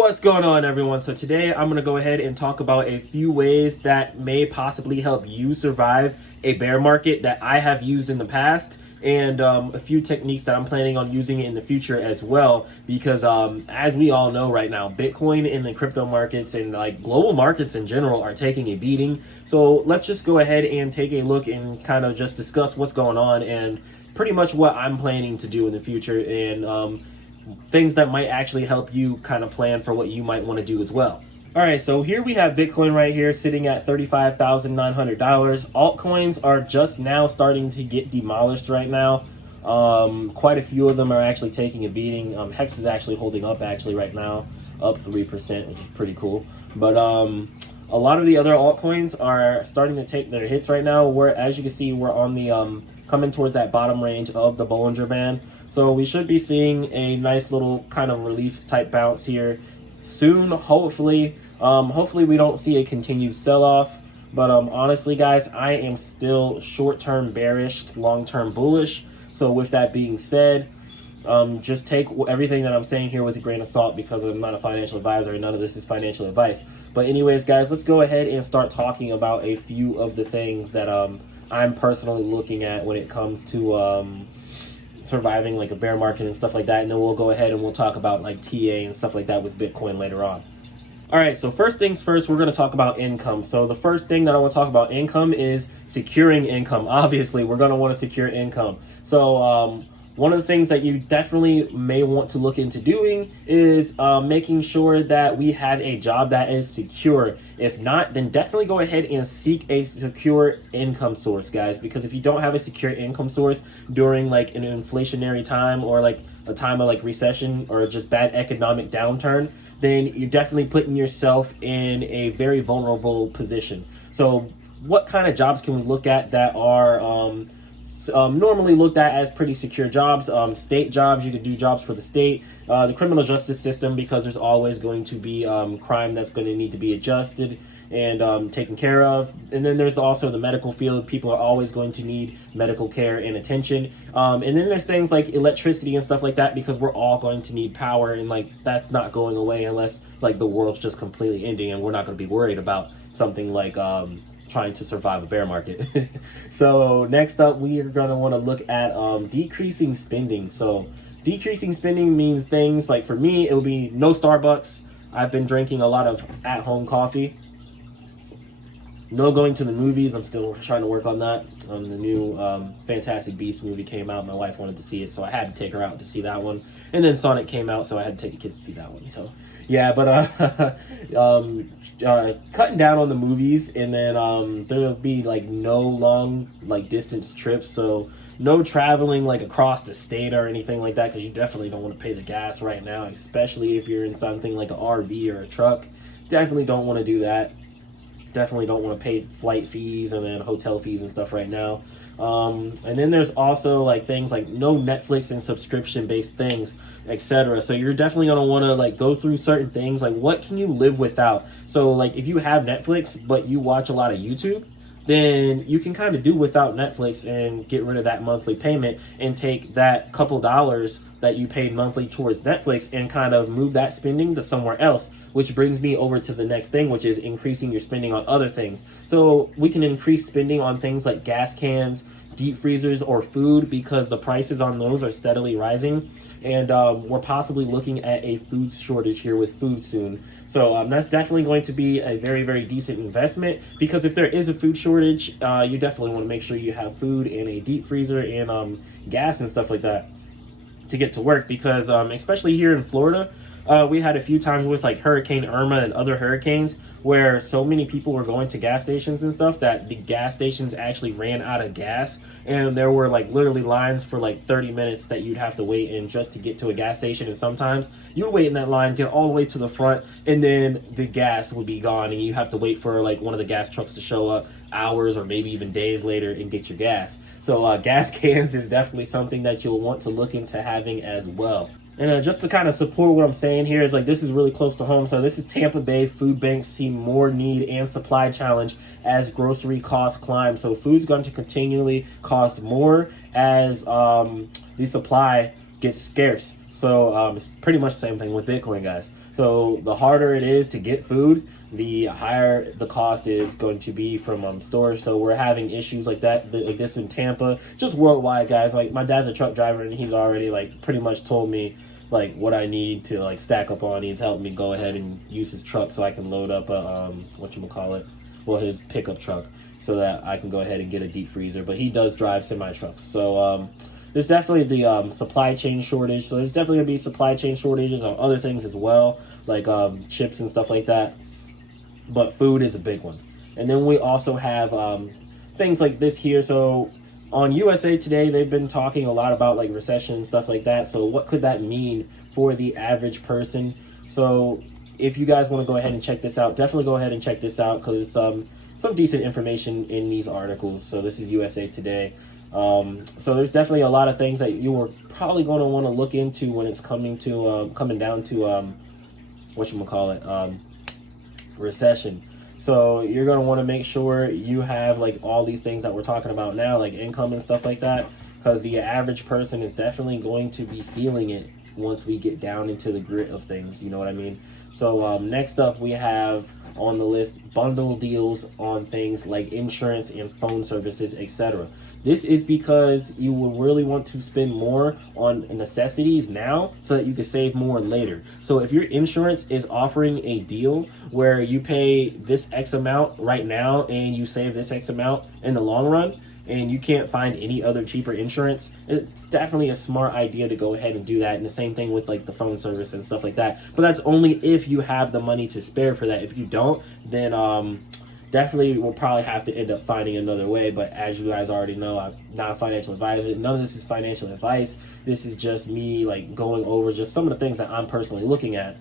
What's going on, everyone? So today I'm going to go ahead and talk about a few ways that may possibly help you survive a bear market that I have used in the past, and a few techniques that I'm planning on using in the future as well, because as we all know right now, Bitcoin and the crypto markets and like global markets in general are taking a beating. So let's just go ahead and take a look and kind of just discuss what's going on and pretty much what I'm planning to do in the future, and things that might actually help you kind of plan for what you might want to do as well. All right, so here we have Bitcoin right here sitting at $35,900. Altcoins are just now starting to get demolished right now. Quite a few of them are actually taking a beating. Hex is actually holding up right now, up 3%, which is pretty cool. But a lot of the other altcoins are starting to take their hits right now. Where, as you can see, we're on the coming towards that bottom range of the Bollinger Band. So we should be seeing a nice little kind of relief type bounce here soon, hopefully. Hopefully we don't see a continued sell-off. But honestly, guys, I am still short-term bearish, long-term bullish. So with that being said, just take everything that I'm saying here with a grain of salt, because I'm not a financial advisor and none of this is financial advice. But anyways, guys, let's go ahead and start talking about a few of the things that I'm personally looking at when it comes to surviving like a bear market and stuff like that, and then we'll go ahead and we'll talk about like TA and stuff like that with Bitcoin later on. All right, so first things first, we're going to talk about income. So the first thing that I want to talk about income is securing income. Obviously, we're going to want to secure income. So one of the things that you definitely may want to look into doing is making sure that we have a job that is secure. If not, then definitely go ahead and seek a secure income source, guys, because if you don't have a secure income source during like an inflationary time or like a time of like recession or just bad economic downturn, then you're definitely putting yourself in a very vulnerable position. So what kind of jobs can we look at that are normally looked at as pretty secure jobs? State jobs, you could do jobs for the state, the criminal justice system, because there's always going to be crime that's going to need to be adjusted and taken care of. And then there's also the medical field. People are always going to need medical care and attention. And then there's things like electricity and stuff like that, because we're all going to need power, and like that's not going away unless like the world's just completely ending, and we're not going to be worried about something like trying to survive a bear market. So next up, we are going to want to look at decreasing spending. So decreasing spending means things like, for me, it will be no Starbucks. I've been drinking a lot of at-home coffee. No going to the movies. I'm still trying to work on that. The new Fantastic Beasts movie came out. My wife wanted to see it, so I had to take her out to see that one. And then Sonic came out, so I had to take the kids to see that one. So yeah, but cutting down on the movies, and then there'll be like no long like distance trips, so no traveling like across the state or anything like that, because you definitely don't want to pay the gas right now, especially if you're in something like an RV or a truck. Definitely don't want to do that. Definitely don't want to pay flight fees and then hotel fees and stuff right now. And then there's also like things like no Netflix and subscription based things, etc. So you're definitely going to want to like go through certain things, like what can you live without. So like if you have Netflix but you watch a lot of YouTube, then you can kind of do without Netflix and get rid of that monthly payment and take that couple dollars that you paid monthly towards Netflix and kind of move that spending to somewhere else. Which brings me over to the next thing, which is increasing your spending on other things. So we can increase spending on things like gas cans, deep freezers, or food, because the prices on those are steadily rising. And we're possibly looking at a food shortage here with food soon. So that's definitely going to be a very, very decent investment, because if there is a food shortage, you definitely want to make sure you have food and a deep freezer and gas and stuff like that to get to work, because especially here in Florida, we had a few times with like Hurricane Irma and other hurricanes where so many people were going to gas stations and stuff that the gas stations actually ran out of gas, and there were like literally lines for like 30 minutes that you'd have to wait in just to get to a gas station. And sometimes you would wait in that line, get all the way to the front, and then the gas would be gone, and you have to wait for like one of the gas trucks to show up hours or maybe even days later and get your gas. So gas cans is definitely something that you'll want to look into having as well. And just to kind of support what I'm saying here is like, this is really close to home. So this is Tampa Bay. Food banks see more need and supply challenge as grocery costs climb. So food's going to continually cost more as the supply gets scarce. So it's pretty much the same thing with Bitcoin, guys. So the harder it is to get food, the higher the cost is going to be from stores. So we're having issues like that, like this in Tampa, just worldwide, guys. Like my dad's a truck driver, and he's already like pretty much told me like what I need to like stack up on. He's helped me go ahead and use his truck so I can load up a his pickup truck, so that I can go ahead and get a deep freezer. But he does drive semi trucks, so there's definitely the supply chain shortage. So there's definitely gonna be supply chain shortages on other things as well, like chips and stuff like that. But food is a big one. And then we also have things like this here. So on USA Today, they've been talking a lot about like recession and stuff like that. So what could that mean for the average person? So if you guys want to go ahead and check this out, definitely go ahead and check this out, because it's some decent information in these articles. So this is USA Today. So there's definitely a lot of things that you are probably going to want to look into when it's coming down to recession. So you're going to want to make sure you have like all these things that we're talking about now, like income and stuff like that, because the average person is definitely going to be feeling it once we get down into the grit of things, you know what I mean? So next up, we have on the list bundle deals on things like insurance and phone services, etc. This is because you will really want to spend more on necessities now so that you can save more later. So if your insurance is offering a deal where you pay this X amount right now and you save this X amount in the long run, and you can't find any other cheaper insurance, it's definitely a smart idea to go ahead and do that. And the same thing with like the phone service and stuff like that. But that's only if you have the money to spare for that. If you don't, then definitely we'll probably have to end up finding another way. But as you guys already know, I'm not a financial advisor. None of this is financial advice. This is just me like going over just some of the things that I'm personally looking at.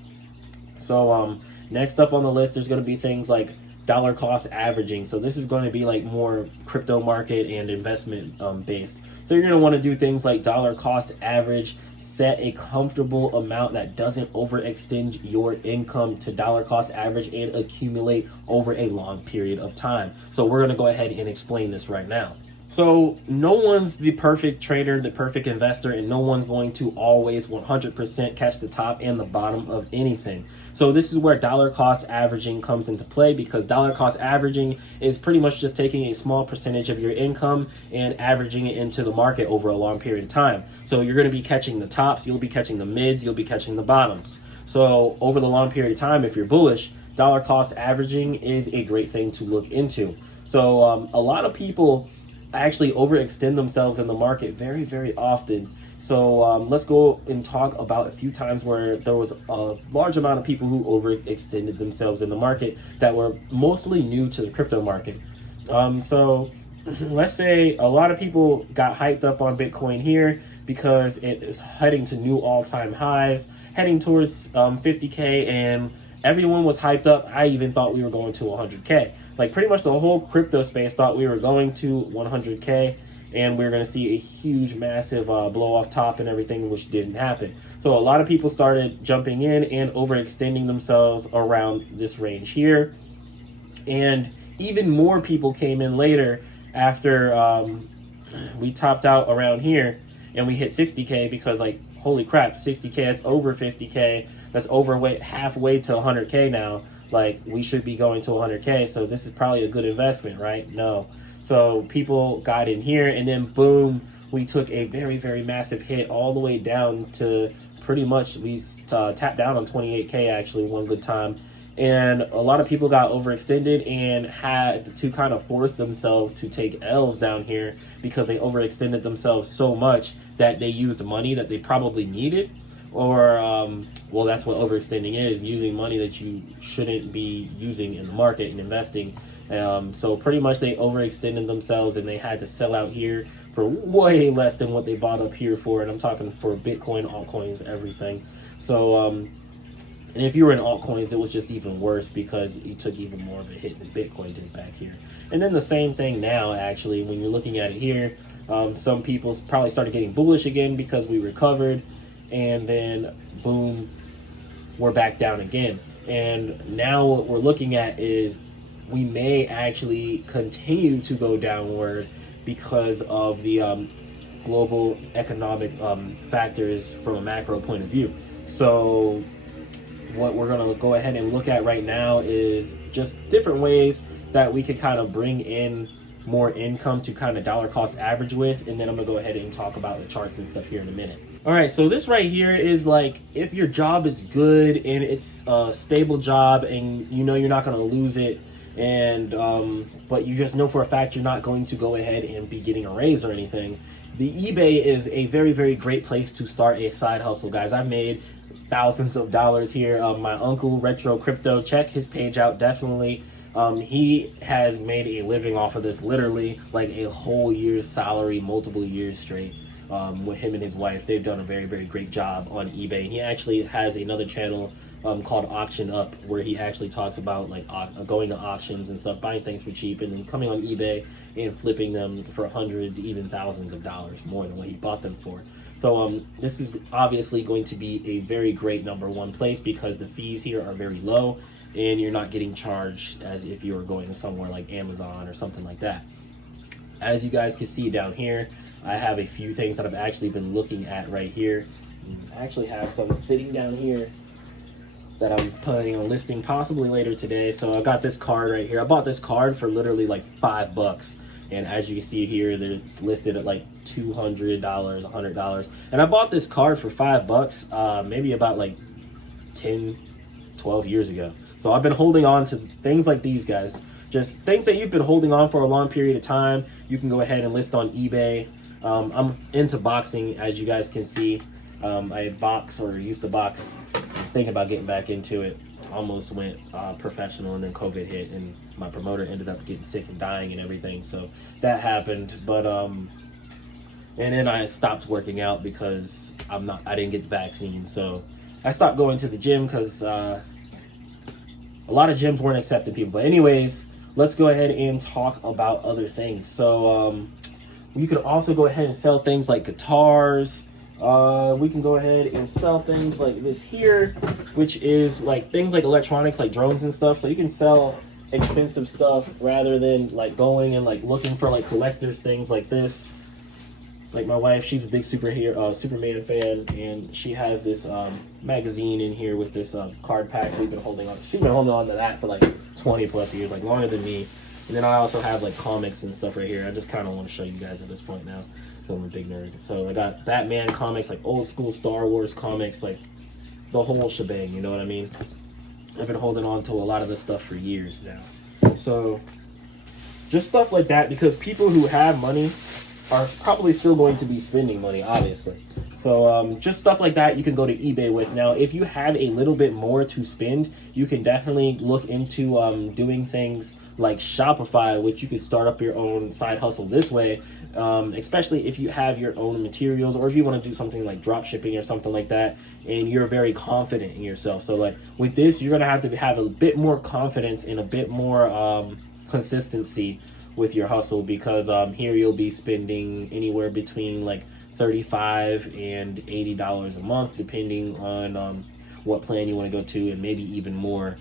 So next up on the list, there's going to be things like dollar cost averaging. So this is going to be like more crypto market and investment based. So you're going to want to do things like dollar cost average, set a comfortable amount that doesn't overextend your income to dollar cost average and accumulate over a long period of time. So we're going to go ahead and explain this right now. So no one's the perfect trader, the perfect investor, and no one's going to always 100% catch the top and the bottom of anything. So this is where dollar cost averaging comes into play, because dollar cost averaging is pretty much just taking a small percentage of your income and averaging it into the market over a long period of time. So you're going to be catching the tops, you'll be catching the mids, you'll be catching the bottoms. So over the long period of time, if you're bullish, dollar cost averaging is a great thing to look into. So a lot of people actually overextend themselves in the market very, very often. So let's go and talk about a few times where there was a large amount of people who overextended themselves in the market that were mostly new to the crypto market. So let's say a lot of people got hyped up on Bitcoin here because it is heading to new all-time highs, heading towards 50K, and everyone was hyped up. I even thought we were going to 100K. Like pretty much the whole crypto space thought we were going to 100K and we were going to see a huge, massive blow off top and everything, which didn't happen. So a lot of people started jumping in and overextending themselves around this range here. And even more people came in later after we topped out around here and we hit 60K, because like, holy crap, 60K, that's over 50K. That's overweight, halfway to 100K now. Like, we should be going to 100K, so this is probably a good investment, right? No. So people got in here, and then boom, we took a very, very massive hit all the way down to pretty much, we tapped down on 28K actually one good time. And a lot of people got overextended and had to kind of force themselves to take L's down here because they overextended themselves so much that they used money that they probably needed. Or, well, that's what overextending is, using money that you shouldn't be using in the market and investing. So pretty much they overextended themselves and they had to sell out here for way less than what they bought up here for. And I'm talking for Bitcoin, altcoins, everything. So, and if you were in altcoins, it was just even worse because you took even more of a hit than Bitcoin did back here. And then the same thing now, actually, when you're looking at it here, some people probably started getting bullish again because we recovered. And then boom, we're back down again. And now what we're looking at is we may actually continue to go downward because of the global economic factors from a macro point of view. So what we're going to go ahead and look at right now is just different ways that we could kind of bring in more income to kind of dollar cost average with, and then I'm gonna go ahead and talk about the charts and stuff here in a minute. All right, so this right here is like, if your job is good and it's a stable job and you know you're not gonna lose it, and but you just know for a fact you're not going to go ahead and be getting a raise or anything, the eBay is a very, very great place to start a side hustle, guys. I've made thousands of dollars here. My uncle Retro Crypto, check his page out, definitely. He has made a living off of this, literally like a whole year's salary, multiple years straight. With him and his wife, they've done a very, very great job on eBay. And he actually has another channel called Auction Up, where he actually talks about like going to auctions and stuff, buying things for cheap, and then coming on eBay and flipping them for hundreds, even thousands of dollars more than what he bought them for. So this is obviously going to be a very great #1 place because the fees here are very low, and you're not getting charged as if you were going to somewhere like Amazon or something like that. As you guys can see down here, I have a few things that I've actually been looking at right here. I actually have some sitting down here that I'm planning on listing possibly later today. So I got this card right here. I bought this card for literally like $5. And as you can see here, it's listed at like $200, $100. And I bought this card for $5, maybe about like 10, 12 years ago. So I've been holding on to things like these, guys. Just things that you've been holding on for a long period of time. You can go ahead and list on eBay. I'm into boxing, as you guys can see. I box, or used to box. I'm thinking about getting back into it. Almost went professional, and then COVID hit, and my promoter ended up getting sick and dying and everything. So that happened. But and then I stopped working out because I didn't get the vaccine. So I stopped going to the gym because a lot of gyms weren't accepting people. But anyways, let's go ahead and talk about other things. So you can also go ahead and sell things like guitars. We can go ahead and sell things like this here, which is like things like electronics, like drones and stuff. So you can sell expensive stuff rather than like going and like looking for like collectors things like this. Like my wife, she's a big Superman fan, and she has this magazine in here with this card pack we've been holding on. She's been holding on to that for like 20 plus years, like longer than me. And then I also have like comics and stuff right here. I just kind of want to show you guys at this point now. I'm a big nerd. So I got Batman comics, like old school Star Wars comics, like the whole shebang, you know what I mean? I've been holding on to a lot of this stuff for years now. So just stuff like that, because people who have money are probably still going to be spending money, obviously. So just stuff like that you can go to eBay with. Now, if you have a little bit more to spend, you can definitely look into doing things like Shopify, which you could start up your own side hustle this way, especially if you have your own materials, or if you want to do something like drop shipping or something like that, and you're very confident in yourself. So like with this, you're going to have a bit more confidence and a bit more consistency with your hustle, because here you'll be spending anywhere between like $35 and $80 a month, depending on what plan you want to go to, and maybe even more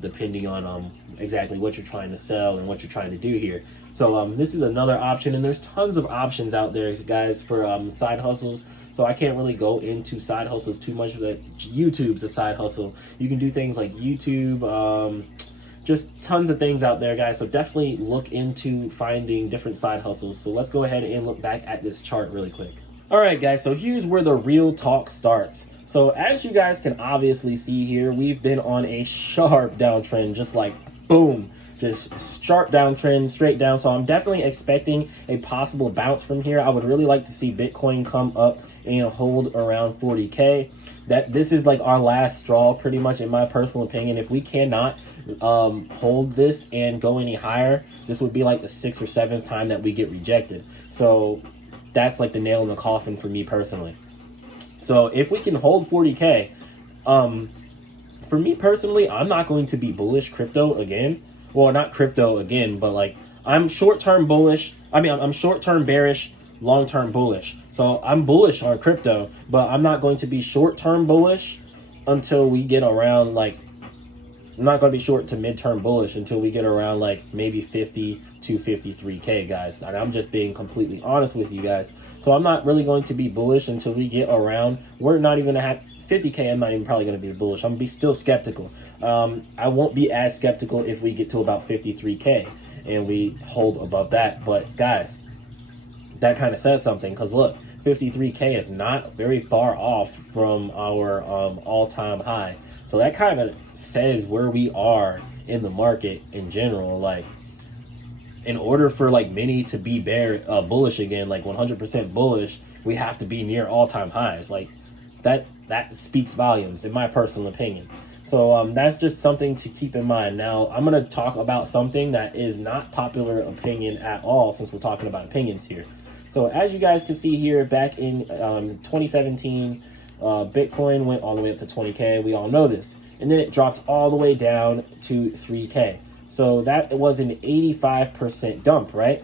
depending on exactly what you're trying to sell and what you're trying to do here. So this is another option, and there's tons of options out there, guys, for side hustles. So I can't really go into side hustles too much, but YouTube's a side hustle. You can do things like YouTube, just tons of things out there, guys. So definitely look into finding different side hustles. So let's go ahead and look back at this chart really quick. All right, guys, so here's where the real talk starts. So as you guys can obviously see here, we've been on a sharp downtrend, just like boom, just sharp downtrend straight down. So I'm definitely expecting a possible bounce from here. I would really like to see Bitcoin come up and hold around 40K. This is like our last straw, pretty much, in my personal opinion. If we cannot hold this and go any higher, this would be like the 6th or 7th time that we get rejected. So that's like the nail in the coffin for me personally. So if we can hold 40K, for me personally, I'm not going to be bullish crypto again. Well, not crypto again, but like I'm short-term bullish. I'm short-term bearish, long-term bullish. So I'm bullish on crypto, but I'm not going to be short-term bullish until we get around like, I'm not going to be short to mid-term bullish until we get around like maybe 50 to 53K, guys. And I'm just being completely honest with you guys. So I'm not really going to be bullish until we get around, we're not even going to have 50K, I'm not even probably going to be bullish. I'm going to be still skeptical. I won't be as skeptical if we get to about 53K and we hold above that. But guys, that kind of says something, because look, 53K is not very far off from our all-time high. So that kind of says where we are in the market in general. Like, in order for like many to be bullish again, like 100% bullish, we have to be near all-time highs. Like that speaks volumes in my personal opinion. So that's just something to keep in mind. Now I'm going to talk about something that is not popular opinion at all, since we're talking about opinions here. So as you guys can see here, back in 2017, Bitcoin went all the way up to 20K. We all know this. And then it dropped all the way down to 3K. So that was an 85% dump, right?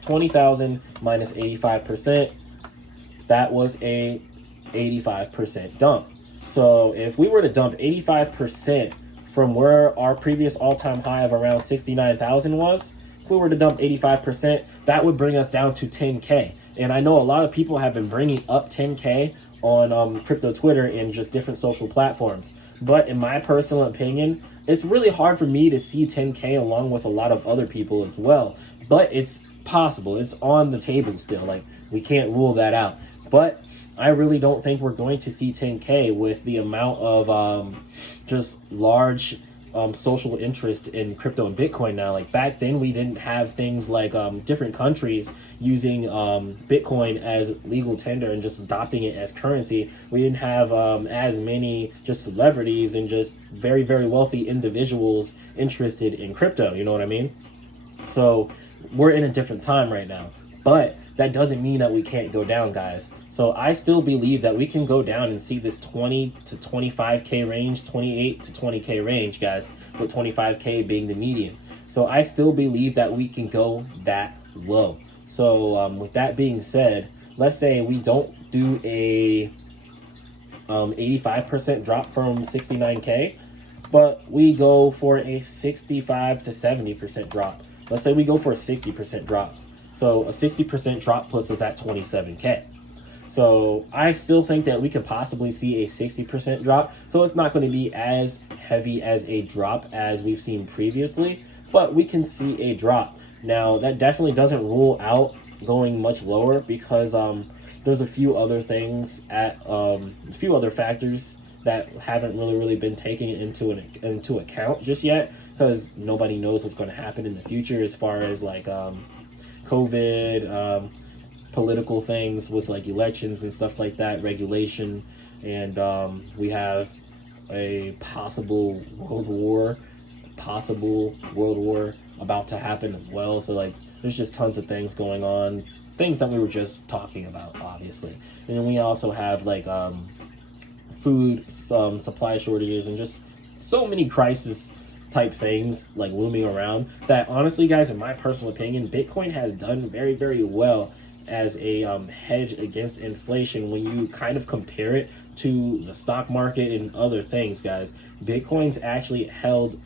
20,000 minus 85%. That was a 85% dump. So if we were to dump 85% from where our previous all-time high of around 69,000 was, if we were to dump 85%, that would bring us down to 10K. And I know a lot of people have been bringing up 10K on crypto Twitter and just different social platforms. But in my personal opinion, it's really hard for me to see 10K along with a lot of other people as well. But it's possible. It's on the table still. Like, we can't rule that out. But I really don't think we're going to see 10K with the amount of just large social interest in crypto and Bitcoin now. Like, back then we didn't have things like different countries using Bitcoin as legal tender and just adopting it as currency. We didn't have as many just celebrities and just very, very wealthy individuals interested in crypto. You know what I mean? So we're in a different time right now, but that doesn't mean that we can't go down, guys. So I still believe that we can go down and see this 20 to 25K range, 28 to 20K range, guys, with 25K being the median. So I still believe that we can go that low. So with that being said, let's say we don't do a 85% drop from 69K, but we go for a 65 to 70% drop. Let's say we go for a 60% drop. So a 60% drop puts us at 27K. So I still think that we could possibly see a 60% drop. So it's not going to be as heavy as a drop as we've seen previously, but we can see a drop. Now that definitely doesn't rule out going much lower, because there's a few other things a few other factors that haven't really been taken into account just yet, because nobody knows what's going to happen in the future as far as like COVID, political things with like elections and stuff like that, regulation, and we have a possible world war about to happen as well. So like there's just tons of things going on, things that we were just talking about, obviously. And then we also have like food supply shortages and just so many crisis type things like looming around, that honestly, guys, in my personal opinion, Bitcoin has done very, very well as a hedge against inflation. When you kind of compare it to the stock market and other things, guys, Bitcoin's actually held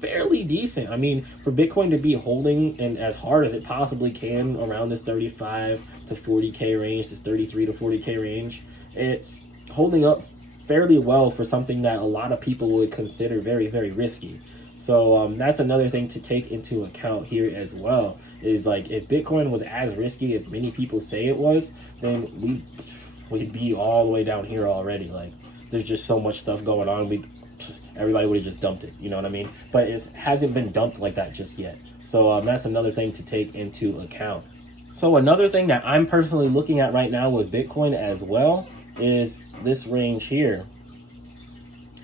fairly decent. I mean, for Bitcoin to be holding and as hard as it possibly can around this 35 to 40K range, this 33 to 40K range, it's holding up fairly well for something that a lot of people would consider very, very risky. So that's another thing to take into account here as well, is like if Bitcoin was as risky as many people say it was, then we'd be all the way down here already. Like, there's just so much stuff going on. Everybody would have just dumped it, you know what I mean? But it hasn't been dumped like that just yet. So that's another thing to take into account. So another thing that I'm personally looking at right now with Bitcoin as well is this range here.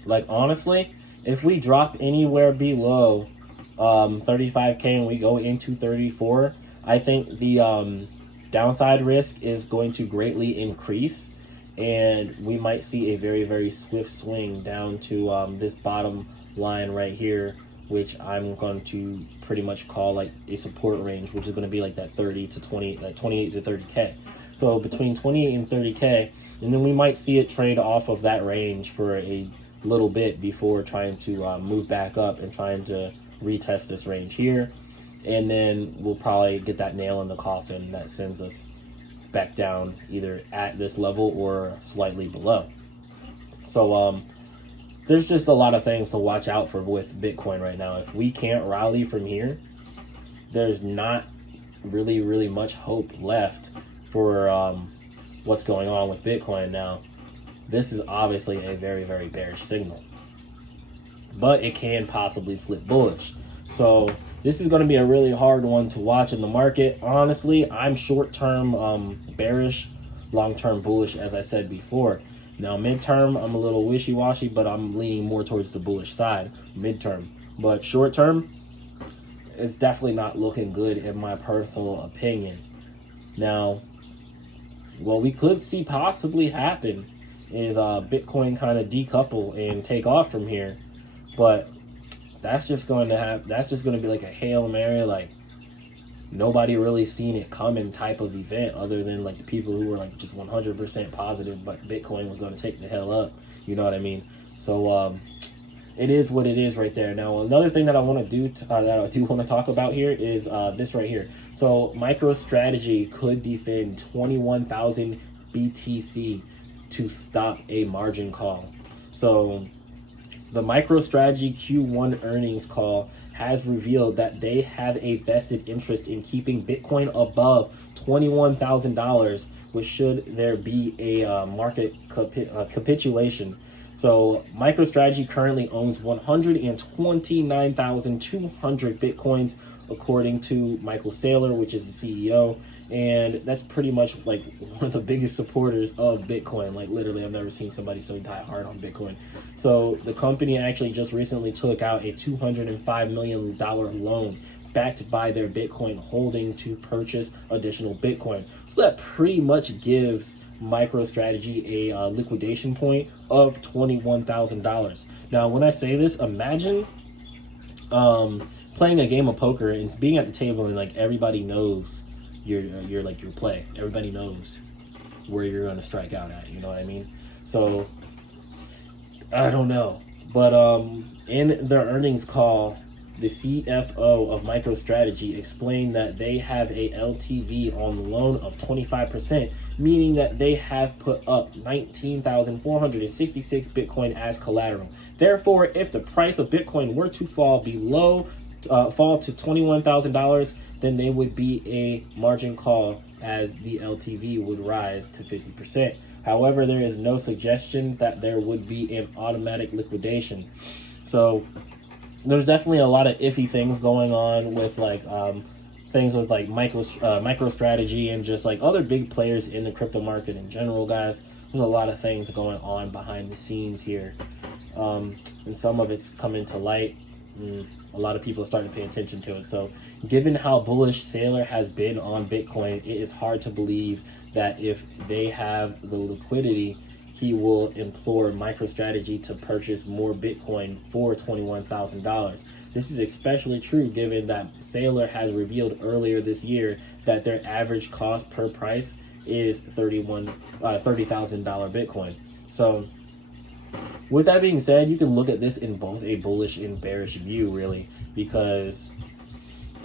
Like, honestly, if we drop anywhere below 35K and we go into 34, I think the downside risk is going to greatly increase, and we might see a very, very swift swing down to this bottom line right here, which I'm going to pretty much call like a support range, which is going to be like that 30 to 20, like 28 to 30K. So between 28 and 30K, and then we might see it trade off of that range for a little bit before trying to move back up and trying to retest this range here. And then we'll probably get that nail in the coffin that sends us back down either at this level or slightly below. So there's just a lot of things to watch out for with Bitcoin right now. If we can't rally from here, there's not really much hope left for what's going on with Bitcoin now. This is obviously a very bearish signal, but it can possibly flip bullish. So this is going to be a really hard one to watch in the market. Honestly, I'm short-term bearish, long-term bullish, as I said before. Now, midterm, I'm a little wishy-washy, but I'm leaning more towards the bullish side, midterm. But short-term, it's definitely not looking good in my personal opinion. Now, what we could see possibly happen is Bitcoin kind of decouple and take off from here. But that's just going to be like a Hail Mary, like nobody really seen it coming type of event, other than like the people who were like just 100% positive but Bitcoin was going to take the hell up. You know what I mean? So it is what it is right there. Now, another thing that I want to do, that I do want to talk about here is this right here. So MicroStrategy could defend 21,000 BTC to stop a margin call. So the MicroStrategy Q1 earnings call has revealed that they have a vested interest in keeping Bitcoin above $21,000, which should there be a market capitulation. So MicroStrategy currently owns 129,200 Bitcoins, according to Michael Saylor, which is the CEO. And that's pretty much like one of the biggest supporters of Bitcoin. Like literally, I've never seen somebody so die hard on Bitcoin. So the company actually just recently took out a $205 million loan backed by their Bitcoin holding to purchase additional Bitcoin. So that pretty much gives MicroStrategy a liquidation point of $21,000. Now, when I say this, imagine playing a game of poker and being at the table and like everybody knows your play. Everybody knows where you're going to strike out at. You know what I mean? So I don't know, but in their earnings call, the CFO of MicroStrategy explained that they have a LTV on the loan of 25%, meaning that they have put up 19,466 Bitcoin as collateral. Therefore, if the price of Bitcoin were to fall to $21,000, then they would be a margin call, as the LTV would rise to 50%. However, there is no suggestion that there would be an automatic liquidation. So there's definitely a lot of iffy things going on with like things with like MicroStrategy and just like other big players in the crypto market in general, guys. There's a lot of things going on behind the scenes here, and some of it's coming to light. A lot of people are starting to pay attention to it. So given how bullish Saylor has been on Bitcoin, it is hard to believe that if they have the liquidity, he will implore MicroStrategy to purchase more Bitcoin for $21,000. This is especially true given that Saylor has revealed earlier this year that their average cost per price is $30,000 Bitcoin. So with that being said, you can look at this in both a bullish and bearish view, really, because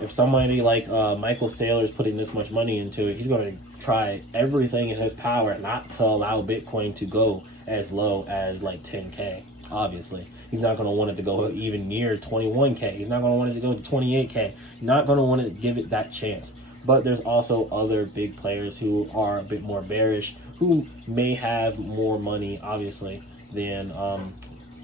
if somebody like Michael Saylor is putting this much money into it, he's going to try everything in his power not to allow Bitcoin to go as low as like 10K. Obviously, he's not going to want it to go even near 21K. He's not going to want it to go to 28K. Not going to want to give it that chance. But there's also other big players who are a bit more bearish, who may have more money, obviously, than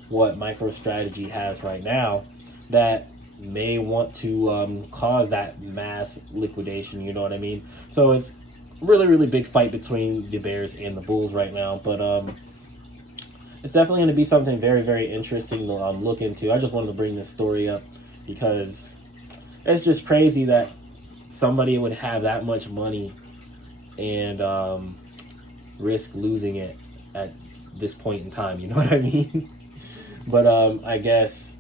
what MicroStrategy has right now, that may want to cause that mass liquidation. You know what I mean? So it's really big fight between the bears and the bulls right now. But it's definitely going to be something very interesting to look into. I just wanted to bring this story up because it's just crazy that somebody would have that much money and risk losing it at this point in time. You know what I mean? But I guess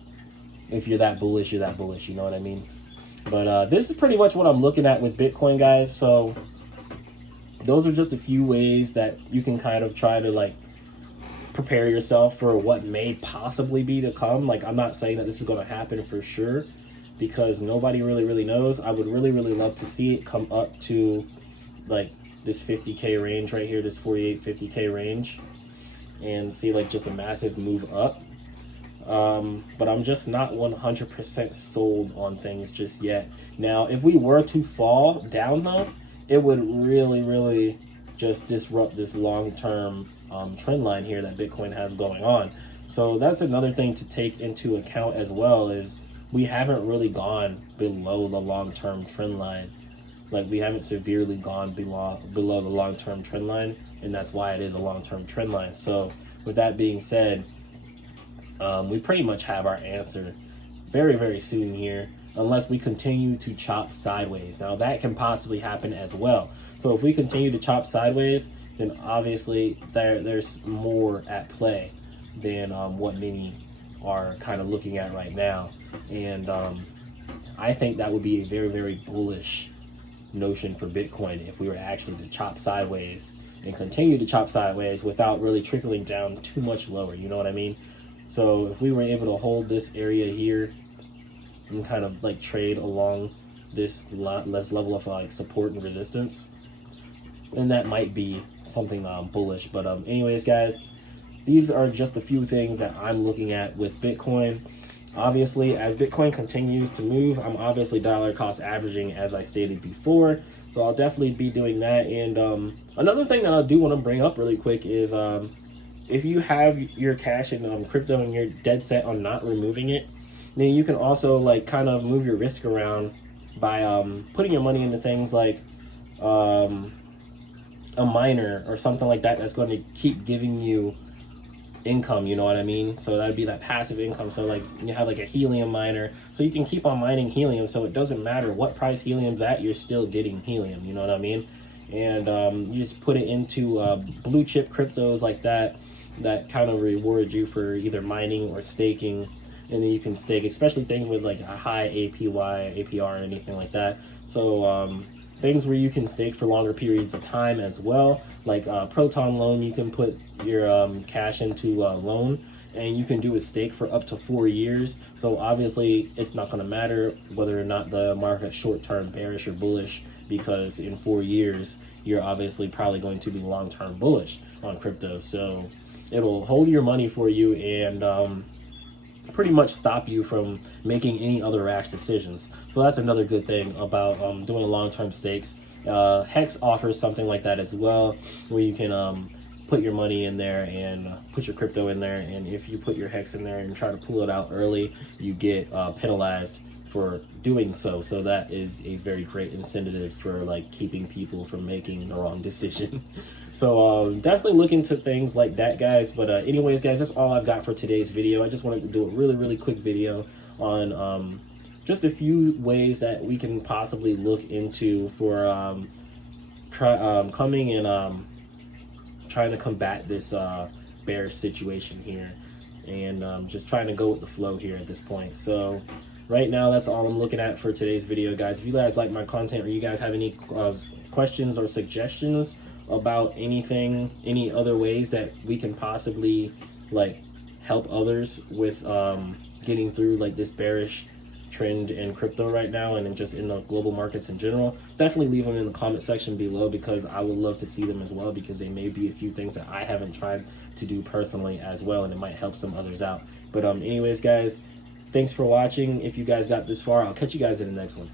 if you're that bullish, you're that bullish. You know what I mean? But this is pretty much what I'm looking at with Bitcoin, guys. So those are just a few ways that you can kind of try to like prepare yourself for what may possibly be to come. Like, I'm not saying that this is going to happen for sure, because nobody really knows. I would really love to see it come up to like this 50K range right here, this 48, 50K range. and see like just a massive move up. But I'm just not 100% sold on things just yet. Now, if we were to fall down though, it would really just disrupt this long-term trend line here that Bitcoin has going on. So that's another thing to take into account as well, is we haven't really gone below the long-term trend line. Like, we haven't severely gone below the long-term trend line, and that's why it is a long-term trend line. So with that being said, we pretty much have our answer very soon here, unless we continue to chop sideways. Now that can possibly happen as well. So if we continue to chop sideways, then obviously there's more at play than what many are kind of looking at right now. And I think that would be a very bullish notion for Bitcoin if we were actually to chop sideways and continue to chop sideways without really trickling down too much lower, you know what I mean? So if we were able to hold this area here and kind of like trade along this level of like support and resistance, then that might be something bullish. But anyways guys, these are just a few things that I'm looking at with Bitcoin. Obviously, as Bitcoin continues to move, I'm obviously dollar cost averaging, as I stated before. So I'll definitely be doing that. And another thing that I do want to bring up really quick is if you have your cash in crypto and you're dead set on not removing it, then you can also like kind of move your risk around by putting your money into things like a miner or something like that that's going to keep giving you income, you know what I mean? So that'd be that passive income. So like you have like a helium miner, so you can keep on mining helium, so it doesn't matter what price helium's at, you're still getting helium, you know what I mean? And you just put it into blue chip cryptos like that kind of reward you for either mining or staking. And then you can stake, especially things with like a high APY, APR, or anything like that. So things where you can stake for longer periods of time as well, like Proton loan, you can put your cash into a loan and you can do a stake for up to 4 years. So obviously it's not going to matter whether or not the market's short-term bearish or bullish, because in 4 years you're obviously probably going to be long-term bullish on crypto. So it'll hold your money for you and pretty much stop you from making any other rash decisions. So that's another good thing about doing long-term stakes. Hex offers something like that as well, where you can put your money in there and put your crypto in there, and if you put your Hex in there and try to pull it out early, you get penalized for doing so. So that is a very great incentive for like keeping people from making the wrong decision. So definitely look into things like that, guys. But anyways guys, that's all I've got for today's video. I just wanted to do a really quick video on just a few ways that we can possibly look into for coming and trying to combat this bearish situation here, and just trying to go with the flow here at this point. So right now, that's all I'm looking at for today's video, guys. If you guys like my content, or you guys have any questions or suggestions about anything, any other ways that we can possibly like help others with getting through like this bearish trend in crypto right now, and then just in the global markets in general, definitely leave them in the comment section below, because I would love to see them as well, because they may be a few things that I haven't tried to do personally as well, and it might help some others out. But anyways guys, thanks for watching. If you guys got this far, I'll catch you guys in the next one.